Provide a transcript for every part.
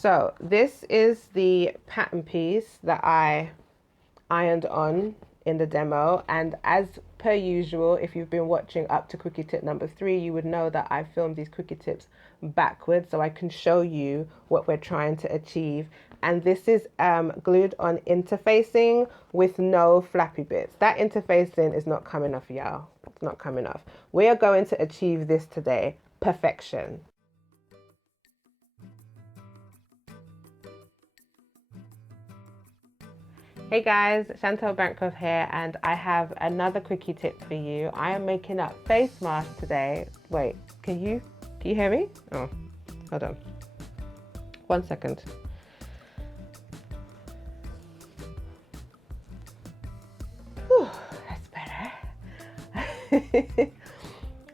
So this is the pattern piece that I ironed on in the demo, and as per usual, if you've been watching up to quickie tip number 3, you would know that I filmed these quickie tips backwards so I can show you what we're trying to achieve. And this is glued on interfacing with no flappy bits. That interfacing is not coming off, y'all. It's not coming off. We are going to achieve this today. Perfection. Hey guys, Shantell Bancroft here, and I have another quickie tip for you. I am making up face masks today. Wait, can you hear me? Oh, hold on. 1 second. Whew, that's better.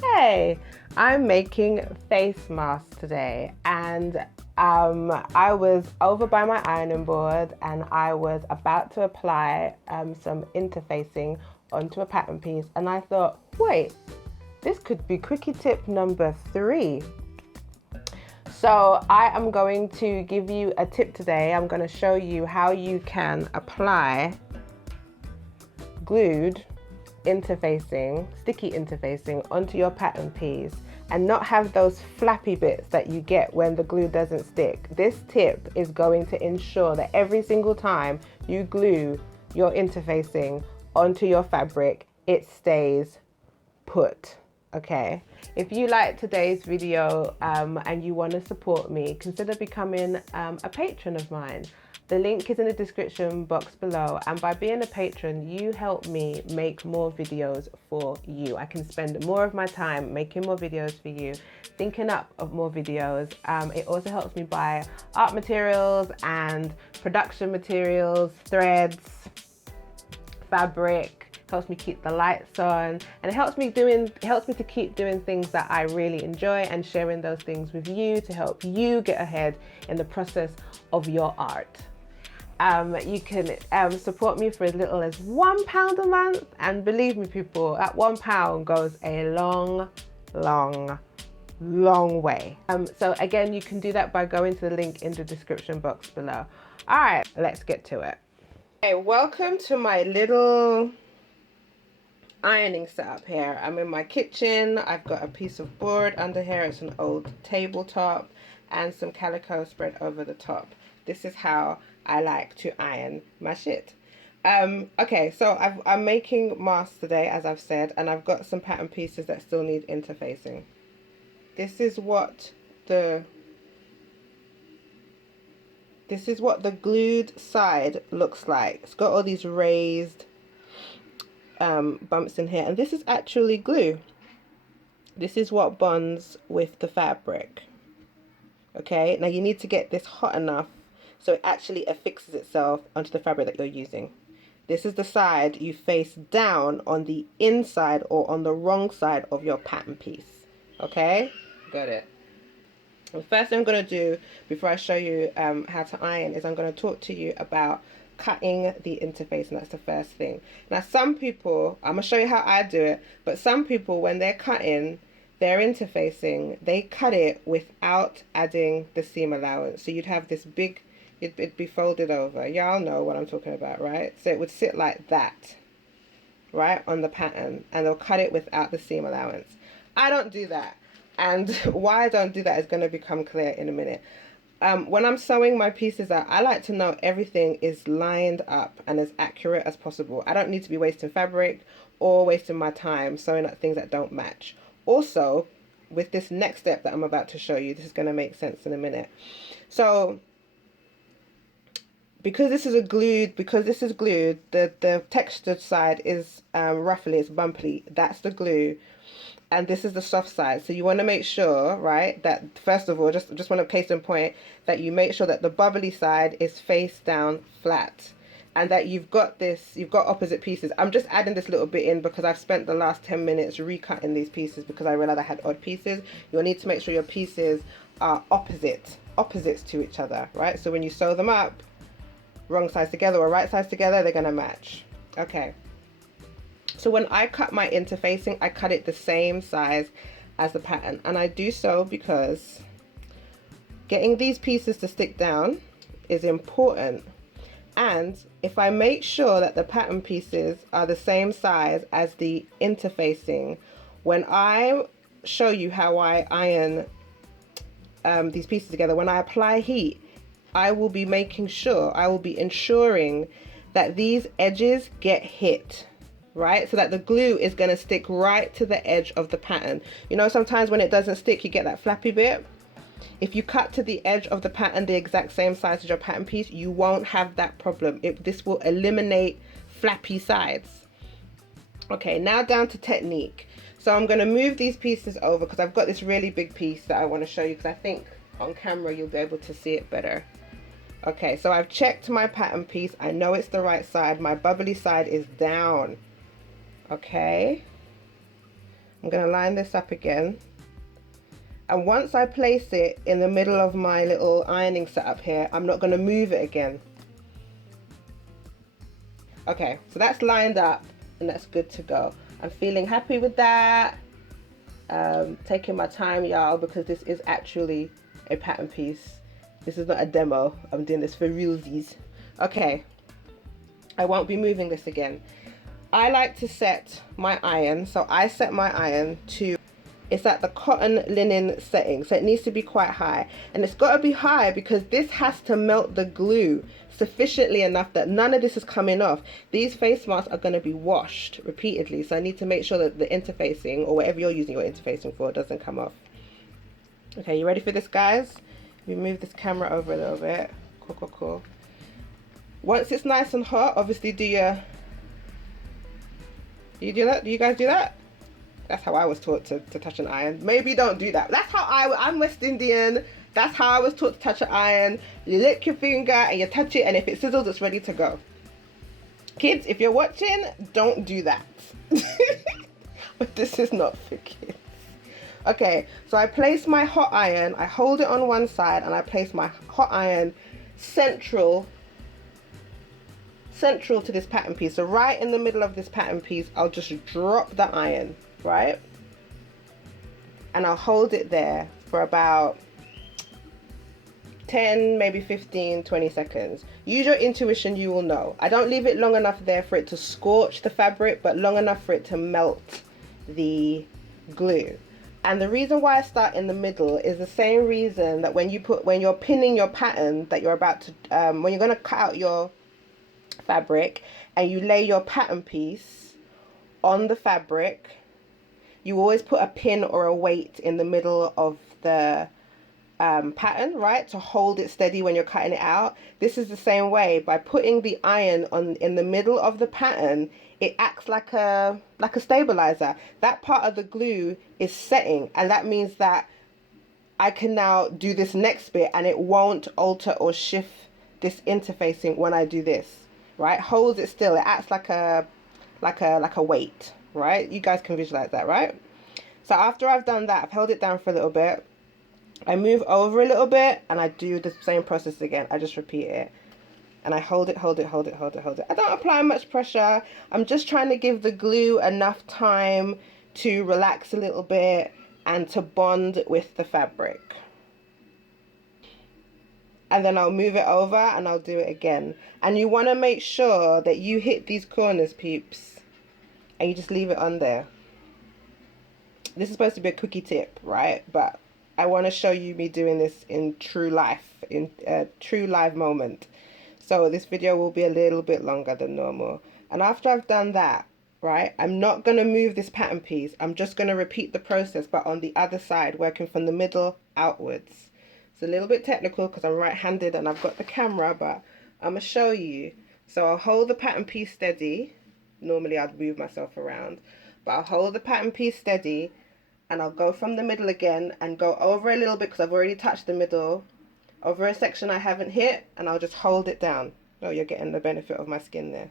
Hey, I'm making face masks today, and I was over by my ironing board and I was about to apply some interfacing onto a pattern piece, and I thought, wait, this could be quickie tip number 3. So I am going to give you a tip today. I'm going to show you how you can apply glued interfacing, sticky interfacing onto your pattern piece and not have those flappy bits that you get when the glue doesn't stick. This tip is going to ensure that every single time you glue your interfacing onto your fabric, it stays put. Okay, if you like today's video and you want to support me, consider becoming a patron of mine. The link is in the description box below, and by being a patron, you help me make more videos for you. I can spend more of my time making more videos for you, thinking up of more videos. It also helps me buy art materials and production materials, threads, fabric, helps me keep the lights on, and it helps me to keep doing things that I really enjoy and sharing those things with you to help you get ahead in the process of your art. You can support me for as little as £1 a month, and believe me people, that £1 goes a long way. So again, you can do that by going to the link in the description box below. All right, let's get to it. Okay, welcome to my little ironing setup here. I'm in my kitchen. I've got a piece of board under here. It's an old tabletop and some calico spread over the top. This is how I like to iron my shit. Okay, so I'm making masks today, as I've said, and I've got some pattern pieces that still need interfacing. This is what the glued side looks like. It's got all these raised bumps in here, and this is actually glue. This is what bonds with the fabric. Okay, now you need to get this hot enough so it actually affixes itself onto the fabric that you're using. This is the side you face down on the inside or on the wrong side of your pattern piece. Okay, got it. The first thing I'm going to do before I show you how to iron is I'm going to talk to you about cutting the interface, and that's the first thing. Now some people, I'm going to show you how I do it, but some people, when they're cutting their interfacing, they cut it without adding the seam allowance. So you'd have this big, it'd be folded over. Y'all know what I'm talking about, right? So it would sit like that, right, on the pattern, and they'll cut it without the seam allowance. I don't do that, and why I don't do that is going to become clear in a minute. When I'm sewing my pieces out, I like to know everything is lined up and as accurate as possible. I don't need to be wasting fabric or wasting my time sewing up things that don't match. Also, with this next step that I'm about to show you, this is going to make sense in a minute. So because this is glued, the textured side is roughly, it's bumpy. That's the glue, and this is the soft side. So you want to make sure, right, that first of all, just want to case in point, that you make sure that the bubbly side is face down flat, and that you've got opposite pieces. I'm just adding this little bit in because I've spent the last 10 minutes recutting these pieces because I realized I had odd pieces. You'll need to make sure your pieces are opposites to each other, right? So when you sew them up, wrong sides together or right sides together, they're gonna match. Okay, so when I cut my interfacing, I cut it the same size as the pattern, and I do so because Getting these pieces to stick down is important. And if I make sure that the pattern pieces are the same size as the interfacing, when I show you how I iron these pieces together, when I apply heat, I will be making sure, I will be ensuring that these edges get hit, right? So that the glue is going to stick right to the edge of the pattern. You know, sometimes when it doesn't stick, you get that flappy bit. If you cut to the edge of the pattern the exact same size as your pattern piece, you won't have that problem. This will eliminate flappy sides. Okay, now down to technique. So I'm going to move these pieces over because I've got this really big piece that I want to show you, because I think on camera you'll be able to see it better. Okay, so I've checked my pattern piece. I know it's the right side. My bubbly side is down. Okay, I'm going to line this up again. And once I place it in the middle of my little ironing setup here, I'm not going to move it again. Okay, so that's lined up and that's good to go. I'm feeling happy with that. Taking my time, y'all, because this is actually a pattern piece. This is not a demo. I'm doing this for realsies. Okay, I won't be moving this again. I like to set my iron. So I set my iron to, it's at the cotton linen setting. So it needs to be quite high. And it's got to be high because this has to melt the glue sufficiently enough that none of this is coming off. These face masks are going to be washed repeatedly. So I need to make sure that the interfacing, or whatever you're using your interfacing for, doesn't come off. Okay, you ready for this, guys? We move this camera over a little bit. Cool. Once it's nice and hot, obviously do you do that? Do you guys do that? That's how I was taught to touch an iron. Maybe don't do that. That's how I'm West Indian. That's how I was taught to touch an iron. You lick your finger and you touch it, and if it sizzles, it's ready to go. Kids, if you're watching, don't do that. But this is not for kids. Okay, so I place my hot iron, I hold it on one side, and I place my hot iron central to this pattern piece. So right in the middle of this pattern piece, I'll just drop the iron, right? And I'll hold it there for about 10, maybe 15, 20 seconds. Use your intuition, you will know. I don't leave it long enough there for it to scorch the fabric, but long enough for it to melt the glue. And the reason why I start in the middle is the same reason that when you're pinning your pattern that you're about to, when you're going to cut out your fabric and you lay your pattern piece on the fabric, you always put a pin or a weight in the middle of the pattern, right, to hold it steady when you're cutting it out. This is the same way. By putting the iron in the middle of the pattern, it acts like a stabilizer. That part of the glue is setting, and that means that I can now do this next bit and it won't alter or shift this interfacing when I do this, right? Holds it still. It acts like a weight, right? You guys can visualize that, right? So after I've done that, I've held it down for a little bit. I move over a little bit and I do the same process again. I just repeat it. And I hold it. I don't apply much pressure. I'm just trying to give the glue enough time to relax a little bit and to bond with the fabric. And then I'll move it over and I'll do it again. And you want to make sure that you hit these corners, peeps. And you just leave it on there. This is supposed to be a quickie tip, right? But I want to show you me doing this in true life, in a true live moment. So this video will be a little bit longer than normal. And after I've done that, right, I'm not going to move this pattern piece. I'm just going to repeat the process, but on the other side, working from the middle outwards. It's a little bit technical because I'm right-handed and I've got the camera, but I'm going to show you. So I'll hold the pattern piece steady. Normally I'd move myself around, but I'll hold the pattern piece steady and I'll go from the middle again and go over a little bit because I've already touched the middle, over a section I haven't hit, and I'll just hold it down. Oh, you're getting the benefit of my skin there.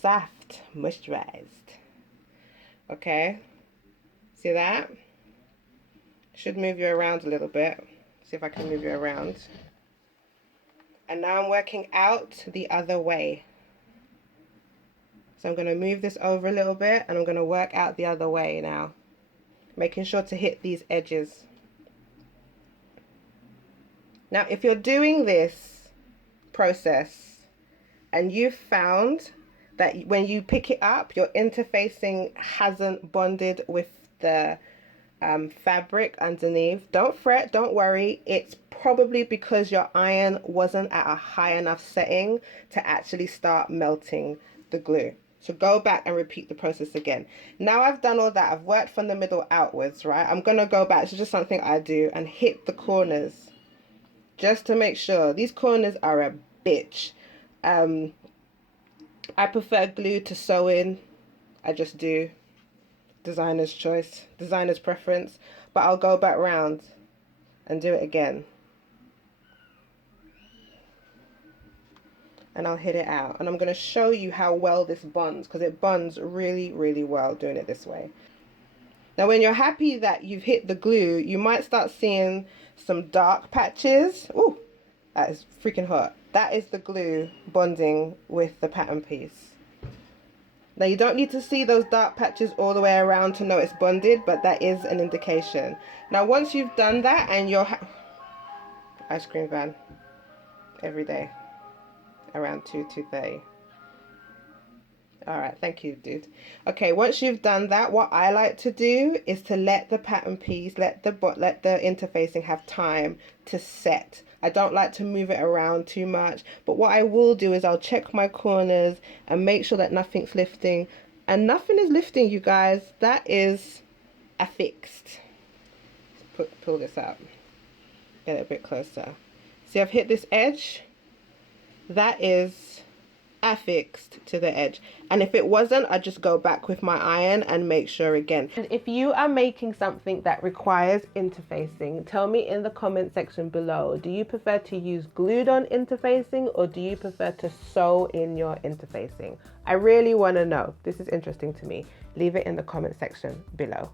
Soft, moisturized. Okay, see that? Should move you around a little bit. See if I can move you around. And now I'm working out the other way. So I'm going to move this over a little bit and I'm going to work out the other way now. Making sure to hit these edges. Now, if you're doing this process and you've found that when you pick it up, your interfacing hasn't bonded with the fabric underneath, don't fret, don't worry. It's probably because your iron wasn't at a high enough setting to actually start melting the glue. So go back and repeat the process again. Now I've done all that, I've worked from the middle outwards, right? I'm gonna go back, it's just something I do, and hit the corners just to make sure. These corners are a bitch. I prefer glue to sew in. I just do. Designer's choice, designer's preference. But I'll go back round and do it again. And I'll hit it out. And I'm going to show you how well this bonds, because it bonds really, really well doing it this way. Now, when you're happy that you've hit the glue, you might start seeing some dark patches. Ooh, that is freaking hot. That is the glue bonding with the pattern piece. Now, you don't need to see those dark patches all the way around to know it's bonded, but that is an indication. Now, once you've done that and you're ice cream van every day around 2:30. All right, thank you, dude. Okay, once you've done that, what I like to do is to let the pattern piece, let the interfacing have time to set. I don't like to move it around too much, but what I will do is I'll check my corners and make sure that nothing's lifting. And nothing is lifting, you guys. That is affixed. Let's pull this up. Get it a bit closer. See, I've hit this edge. That is affixed to the edge, and if it wasn't, I just go back with my iron and make sure again. And if you are making something that requires interfacing, tell me in the comment section below, do you prefer to use glued on interfacing or do you prefer to sew in your interfacing? I really want to know. This is interesting to me. Leave it in the comment section below.